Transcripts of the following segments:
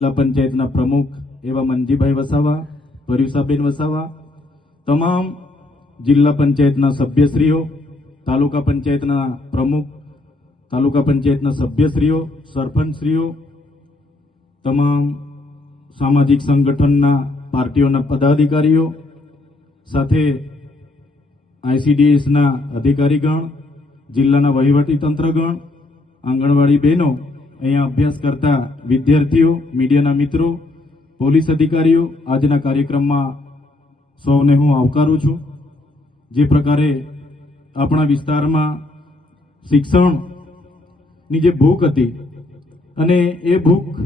જિલ્લા પંચાયતના પ્રમુખ એવા મનજીભાઈ વસાવા, પર્યુષાબેન વસાવા, તમામ જિલ્લા પંચાયતના સભ્યશ્રીઓ, તાલુકા પંચાયતના પ્રમુખ, તાલુકા પંચાયતના સભ્યશ્રીઓ, સરપંચશ્રીઓ, તમામ સામાજિક સંગઠનના પાર્ટીઓના પદાધિકારીઓ, સાથે આઈસીડીએસના અધિકારીગણ, જિલ્લાના વહીવટીતંત્રગણ, આંગણવાડી બહેનો, અહીંયા અભ્યાસ કરતા વિદ્યાર્થીઓ, મીડિયાના મિત્રો, પોલીસ અધિકારીઓ, આજના કાર્યક્રમમાં સૌને હું આવકારું છું. જે પ્રકારે આપણા વિસ્તારમાં શિક્ષણની જે ભૂખ હતી અને એ ભૂખ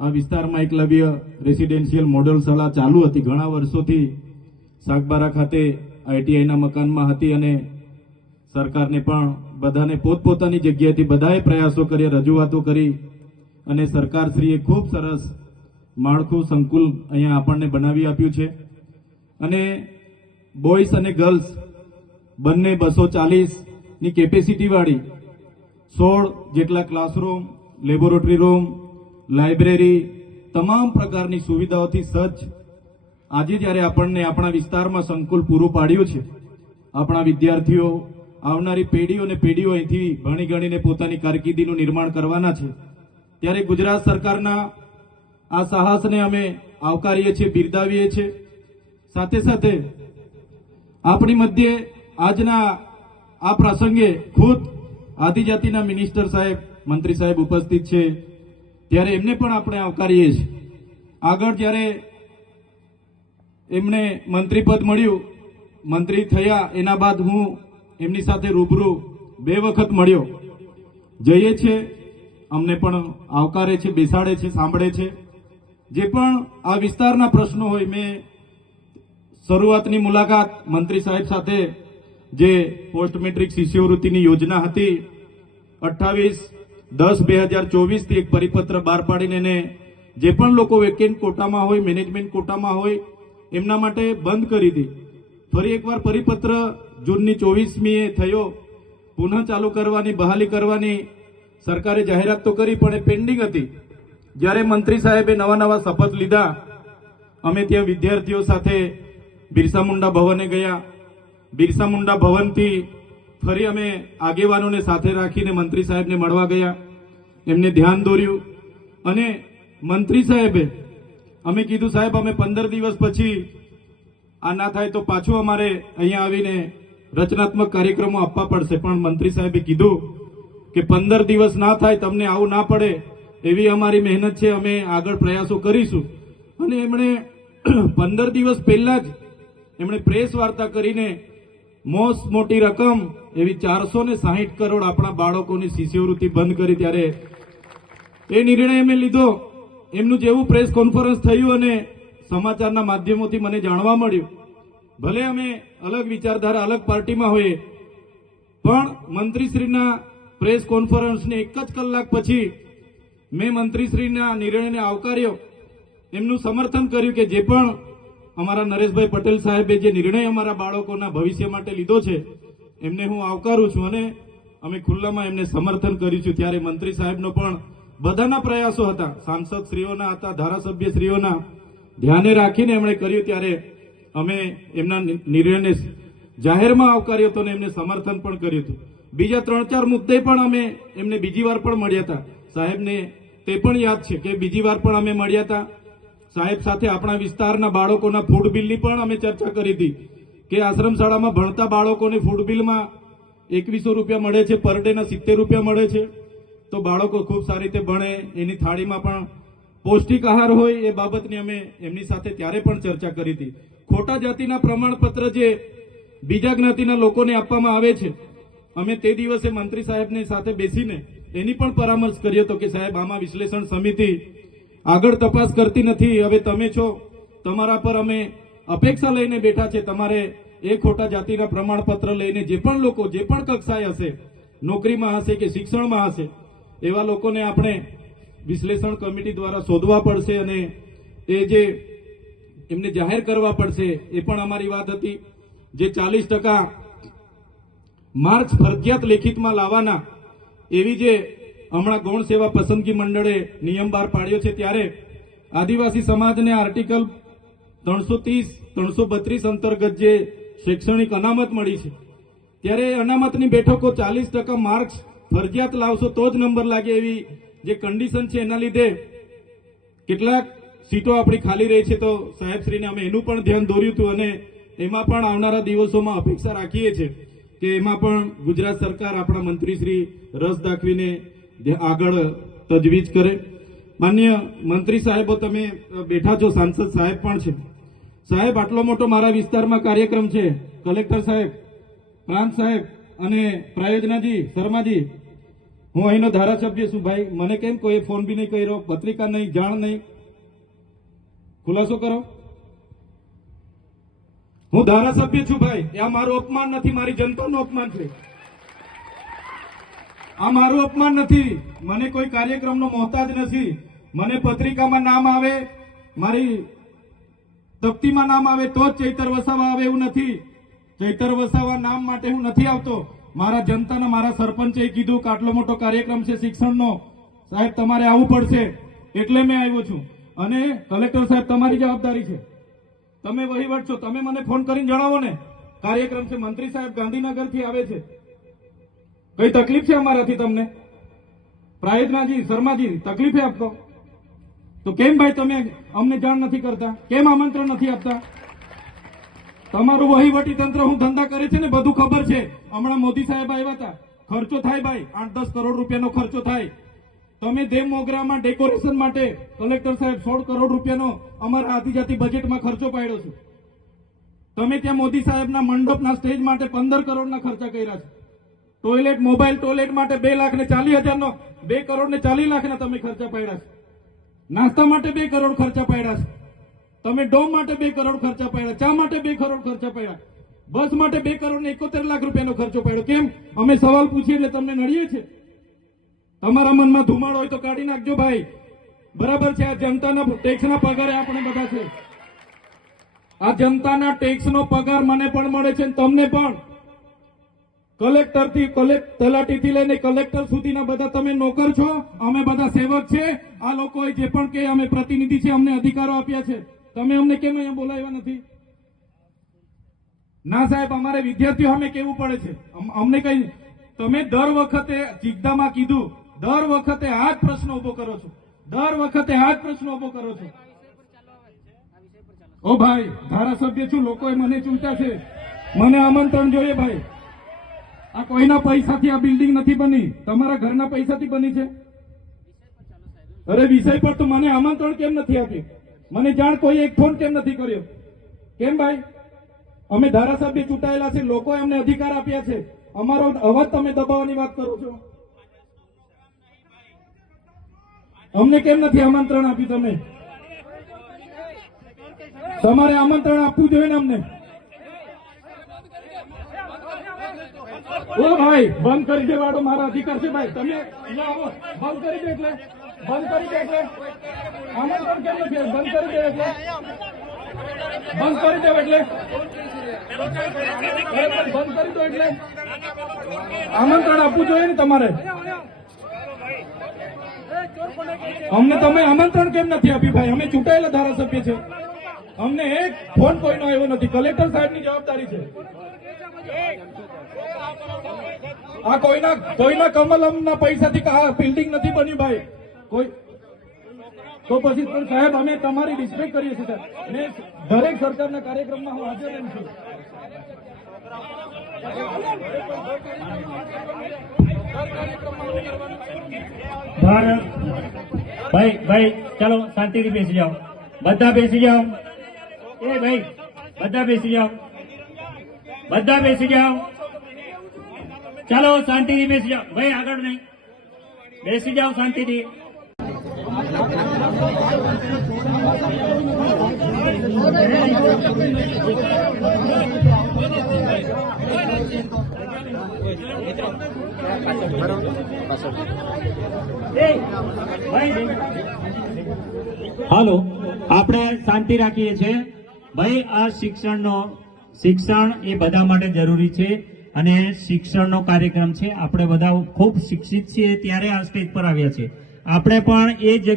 આ વિસ્તારમાં એકલવ્ય રેસિડેન્શિયલ મોડલ શાળા ચાલુ હતી, ઘણા વર્ષોથી સાગબારા ખાતે આઈટીઆઈના મકાનમાં હતી અને સરકારને પણ બધાને પોતપોતાની જગ્યાએથી બધાએ પ્રયાસો કર્યા, રજૂઆતો કરી અને સરકારશ્રીએ ખૂબ સરસ માળખું સંકુલ અહીંયા આપણને બનાવી આપ્યું છે. અને બોયઝ અને ગર્લ્સ બંને 240ની કેપેસિટીવાળી 16 જેટલા ક્લાસરૂમ, લેબોરેટરી રૂમ, લાઇબ્રેરી, તમામ પ્રકારની સુવિધાઓથી સજ્જ આજે જ્યારે આપણને આપણા વિસ્તારમાં સંકુલ પૂરું પાડ્યું છે, આપણા વિદ્યાર્થીઓ, આવનારી પેઢીઓ અહીંથી ભણી ગણીને પોતાની કારકિર્દીનું નિર્માણ કરવાના છે, ત્યારે ગુજરાત સરકારના આ સાહસને અમે આવકારીએ છીએ, બિરદાવીએ છીએ. સાથે સાથે આપણી મધ્યે આજના આ પ્રસંગે ખુદ આદિજાતિના મિનિસ્ટર સાહેબ, મંત્રી સાહેબ ઉપસ્થિત છે, ત્યારે એમને પણ આપણે આવકારીએ છીએ. આગળ જ્યારે એમને મંત્રી પદ મળ્યું, મંત્રી થયા એના બાદ હું એમની સાથે રૂબરૂ 2 વખત મળ્યો. જઈએ છે, અમને પણ આવકારે છે, બેસાડે છે, સાંભળે છે. જે પણ આ વિસ્તારના પ્રશ્નો હોય, મેં શરૂઆતની મુલાકાત મંત્રી સાહેબ સાથે જે પોસ્ટ મેટ્રિક શિષ્યવૃત્તિની યોજના હતી 28/10/2024 એક પરિપત્ર બહાર પાડીને એને જે પણ લોકો વેકેન્ટ કોટામાં હોય, મેનેજમેન્ટ કોટામાં હોય, એમના માટે બંધ કરી હતી. ફરી એકવાર પરિપત્ર જૂનની 24મીએ થયો, પુનઃ ચાલુ કરવાની, બહાલી કરવાની સરકારે જાહેરાત તો કરી, પણ એ પેન્ડિંગ હતી. જ્યારે મંત્રી સાહેબે નવા શપથ લીધા, અમે ત્યાં વિદ્યાર્થીઓ સાથે બિરસા મુંડા ભવને ગયા. બિરસા મુંડા ભવનથી ફરી અમે આગેવાનોને સાથે રાખીને મંત્રી સાહેબને મળવા ગયા, એમને ધ્યાન દોર્યું. અને મંત્રી સાહેબે અમે કીધું, સાહેબ અમે 15 દિવસ પછી આ ના થાય તો પાછું અમારે અહીંયા આવીને રચનાત્મક કાર્યક્રમો આપવા પડશે. પણ મંત્રી સાહેબે કીધું કે 15 દિવસ ના થાય, તમને આવું ના પડે એવી અમારી મહેનત છે, અમે આગળ પ્રયાસો કરીશું. અને એમણે 15 દિવસ પહેલા જ એમણે પ્રેસ વાર્તા કરીને મોટી રકમ એવી 460 કરોડ આપણા બાળકોની શિષ્યવૃત્તિ બંધ કરી. ત્યારે એ નિર્ણય અમે લીધો. એમનું જેવું પ્રેસ કોન્ફરન્સ થયું અને સમાચારના માધ્યમોથી મને જાણવા મળ્યું, ભલે અમે અલગ વિચારધારા, અલગ પાર્ટીમાં હોઈએ, પણ મંત્રીશ્રીના પ્રેસ કોન્ફરન્સને 1 જ કલાક પછી મેં મંત્રીશ્રીના નિર્ણયને આવકાર્યો, એમનું સમર્થન કર્યું કે જે પણ અમારા નરેશભાઈ પટેલ સાહેબે જે નિર્ણય અમારા બાળકોના ભવિષ્ય માટે લીધો છે એમને હું આવકારું છું. અને અમે ખુલ્લામાં એમને સમર્થન કર્યું છું. ત્યારે મંત્રી સાહેબનો પણ બધાના પ્રયાસો હતા, સાંસદશ્રીઓના હતા, ધારાસભ્યશ્રીઓના ધ્યાને રાખીને એમણે કર્યું. ત્યારે અમે એમના નિર્ણયને જાહેરમાં આવકાર્યો હતો અને એમને સમર્થન પણ કર્યું હતું. બીજા 3-4 મુદ્દે પણ અમે એમને બીજી વાર પણ મળ્યા હતા. સાહેબને તે પણ યાદ છે કે બીજી વાર પણ અમે મળ્યા હતા. સાહેબ સાથે આપણા વિસ્તારના બાળકોના ફૂડ બિલની પણ અમે ચર્ચા કરી હતી કે આશ્રમ શાળામાં ભણતા બાળકોને ફૂડ બિલમાં 2100 રૂપિયા મળે છે, પર ડેના 70 રૂપિયા મળે છે. તો બાળકો ખૂબ સારી રીતે ભણે, એની થાળીમાં પણ પૌષ્ટિક આહાર હોય, એ બાબતની અમે એમની સાથે ત્યારે પણ ચર્ચા કરી હતી. ખોટા જાતિના પ્રમાણપત્ર જે બીજા જ્ઞાતિના લોકોને આપવામાં આવે છે, અમે તે દિવસે મંત્રી સાહેબની સાથે બેસીને એની પણ પરામર્શ કર્યો હતો કે સાહેબ આમાં વિશ્લેષણ સમિતિ આગળ તપાસ કરતી નથી, હવે તમે છો, તમારા પર અમે અપેક્ષા લઈને બેઠા છે, તમારે એ ખોટા જાતિના પ્રમાણપત્ર લઈને જે પણ લોકો જે પણ કક્ષાએ હશે, નોકરીમાં હશે કે શિક્ષણમાં હશે, એવા લોકોને આપણે વિશ્લેષણ કમિટી દ્વારા શોધવા પડશે અને એ જે એમને જાહેર કરવા પડશે, એ પણ અમારી વાત હતી. જે 40% માર્ક્સ ફરજિયાત લેખિતમાં લાવવાના એવી જે હમણાં ગૌણ સેવા પસંદગી મંડળે નિયમ બહાર પાડ્યો છે ત્યારે આદિવાસી સમાજને આર્ટિકલ 330, 332 અંતર્ગત જે શૈક્ષણિક અનામત મળી છે ત્યારે અનામતની બેઠકો 40% માર્ક્સ ફરજિયાત લાવશો તો જ નંબર લાગે એવી જે કન્ડિશન છે એના લીધે કેટલાક સીટો આપણી ખાલી રહી છે. તો સાહેબશ્રીને અમે એનું પણ ધ્યાન દોર્યું હતું અને એમાં પણ આવનારા દિવસોમાં અપેક્ષા રાખીએ છીએ કે એમાં પણ ગુજરાત સરકાર આપણા મંત્રીશ્રી રસ દાખવીને આગળ તજવીજ કરે. માન્ય મંત્રી સાહેબો તમે બેઠા છો, સાંસદ સાહેબ પણ છે. સાહેબ આટલો મોટો મારા વિસ્તારમાં કાર્યક્રમ છે, કલેક્ટર સાહેબ, પ્રાંત સાહેબ અને પ્રાયોજનાજી, શર્માજી, હું અહીંનો ધારાસભ્ય છું ભાઈ. મને કેમ કોઈ ફોન બી નહીં કર્યો, પત્રિકા નહીં, જાણ નહીં, ખુલાસો કરો. હું ધારાસભ્ય છું ભાઈ, આ મારું અપમાન નથી, મારી જનતાનું અપમાન છે. આ મારું અપમાન નથી. મને કોઈ કાર્યક્રમનો મોહતાજ નથી. મને પત્રિકામાં નામ આવે, મારી તકતીમાં નામ આવે તો જ ચૈતર વસાવા આવે એવું નથી. ચૈતર વસાવા નામ માટે હું નથી આવતો. મારા જનતાના, મારા સરપંચે કીધું કે આટલો મોટો કાર્યક્રમ છે શિક્ષણનો, સાહેબ તમારે આવવું પડશે, એટલે મેં આવ્યો છું. અને કલેક્ટર સાહેબ તમારી જવાબદારી છે, તમે વહીવટ છો, તમે મને ફોન કરીને જણાવો ને કાર્યક્રમ છે. મંત્રી સાહેબ ગાંધીનગરથી આવે છે, કઈ તકલીફ છે અમારાથી તમને? પ્રાયોજનાજી, શર્માજી, તકલીફ છે આપકો? તો કેમ ભાઈ તમે અમને જાણ નથી કરતા? કેમ આમંત્રણ નથી આપતા? તમારું વહીવટી તંત્ર હું ધંધા કરે છે ને બધું ખબર છે. હમણાં મોદી સાહેબ આવ્યા હતા, ખર્ચો થાય ભાઈ, 8-10 કરોડ રૂપિયાનો ખર્ચો થાય. તમે દેવ મોગરામાં ડેકોરેશન માટે કલેક્ટર સાહેબ 16 કરોડ રૂપિયાનો અમારા આદિજાતિ બજેટમાં ખર્ચો પાડ્યો છે. તમે ત્યાં મોદી સાહેબના મંડપના સ્ટેજ માટે 15 કરોડના ખર્ચા કર્યા છે. ટોયલેટ, મોબાઈલ ટોયલેટ માટે 2,40,000નો, 2 કરોડ ને 40 લાખના તમે ખર્ચા પાડ્યા છે. નાસ્તા માટે 2 કરોડ ખર્ચા પાડ્યા છે. તમે ડોમ માટે 2 કરોડ ખર્ચા પાડ્યા, ચા માટે 2 કરોડ ખર્ચા પાડ્યા, બસ માટે 2 કરોડ ને 71 લાખ રૂપિયાનો ખર્ચો પાડ્યો. કેમ? અમે સવાલ પૂછીએ એટલે તમને નડીએ છે? તમારા મનમાં ધુમાડો હોય તો કાઢી નાખજો ભાઈ. બરાબર છે, આ જનતાના ટેક્સના પગારે આપણે બધા છે. આ જનતાના ટેક્સનો પગાર મને પણ મળે છે, તમને પણ. કલેક્ટરથી તલાટીથી લઈને કલેક્ટર સુધીના બધા તમે નોકર છો, અમે બધા સેવક છે. આ લોકોએ જે પણ કે અમે પ્રતિનિધિ છે, અમને અધિકારો આપ્યા છે. તમે અમને કેમ અહીંયા બોલાવ્યા નથી? ના સાહેબ, અમારે વિદ્યાર્થીઓ અમે કેવું પડે છે. અમને કઈ, તમે દર વખતે ચિકદામાં કીધું, દર વખતે આ જ પ્રશ્ન ઉભો કરો છો, દર વખતે આ જ પ્રશ્ન ઉભો કરો છો. ઓ ભાઈ, ધારાસભ્ય છું, લોકોએ મને ચૂંટ્યા છે, મને આમંત્રણ જોઈએ ભાઈ. આ કોઈના પૈસાથી આ બિલ્ડિંગ નથી બની, તમારા ઘરના પૈસાથી બની છે. અરે વિષય પર તો મને આમંત્રણ કેમ નથી આપ્યું? મને જાણ કોઈ એક ફોન કેમ નથી કર્યો? કેમ ભાઈ? અમે ધારાસભ્ય ચૂંટાયેલા છે, લોકોએ અમને અધિકાર આપ્યા છે, અમારો અવાજ તમે દબાવવાની વાત કરો છો. અમને કેમ નથી આમંત્રણ આપ્યું? તમે તમારે આમંત્રણ આપવું જોઈએ ને અમને. ઓ ભાઈ, બંધ કરી દેવાડો, મારા અધિકાર છે ભાઈ. તમે આવો, બંધ કરી દે એટલે, બંધ કરી દે એટલે આમંત્રણ કેમ નથી? બંધ કરી દે એટલે, બંધ કરી દે એટલે, બંધ કરી દો એટલે આમંત્રણ આપવું જોઈએ ને તમારે. અમને તમે આમંત્રણ કેમ નથી આપ્યું ભાઈ? અમે ચૂંટાયેલા ધારાસભ્ય છે, અમને એક ફોન કોઈનો આવ્યો નથી. કલેક્ટર સાહેબની જવાબદારી છે. આ કોઈના કમલમના પૈસાથી આ બિલ્ડિંગ નથી બન્યું ભાઈ. કોઈ તો પછી પણ સાહેબ અમે તમારી રિસ્પેક્ટ કરીએ છીએ સાહેબ, ને દરેક સરકારના કાર્યક્રમમાં હું હાજર રહું છું. ભારત ભાઈ, ભાઈ ચાલો શાંતિથી બેસી જાઓ, બધા બેસી જાઓ. એ ભાઈ બધા બેસી જાઓ, બધા બેસી જાઓ. ચાલો શાંતિથી બેસી જાઓ ભાઈ, આગળ નહીં, બેસી જાઓ શાંતિથી. હાલો, આપણે શાંતિ રાખીએ છીએ ભાઈ. આ શિક્ષણ એ બધા માટે જરૂરી છે. અને શિક્ષણનો કાર્યક્રમ છે. આપણે બધા ખૂબ શિક્ષિત છીએ ત્યારે આ સ્ટેજ પર આવ્યા છે. આપણે પણ એ જગ્યા